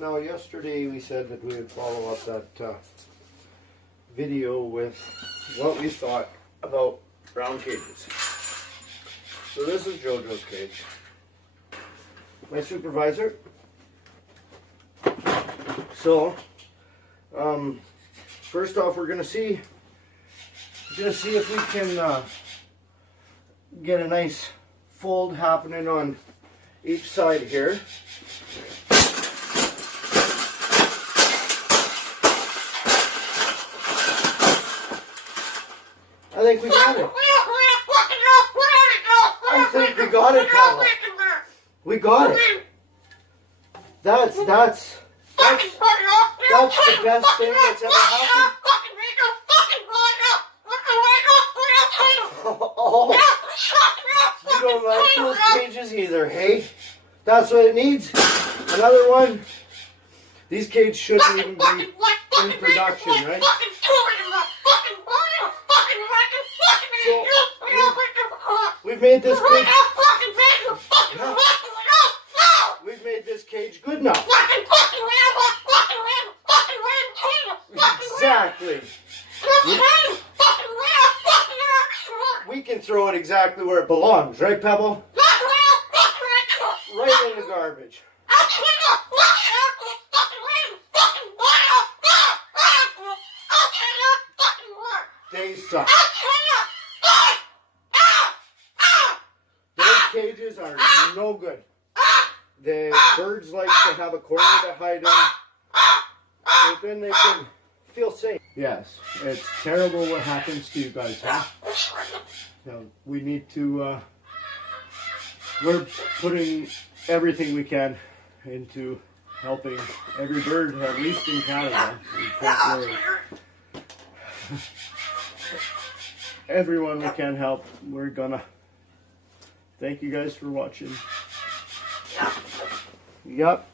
Now, yesterday we said that we would follow up that video with what we thought about round cages. So this is JoJo's cage. My supervisor. So, first off, we're gonna see if we can get a nice fold happening on each side here. I think we got it. I think we got it, Pavel. We got it. That's the best thing that's ever happened. Oh, you don't like those cages either, hey? That's what it needs. Another one. These cages shouldn't even be in production, right? So, we've made this cage. We've made this cage good enough. Exactly. We can throw it exactly where it belongs, right, Pebble? Right in the garbage. They suck. Those cages are no good. The birds like to have a corner to hide in, but then they can feel safe. Yes, it's terrible what happens to you guys, huh? So we need to, we're putting everything we can into helping every bird, at least in Canada. Everyone we can help, we're gonna. Thank you guys for watching. Yep.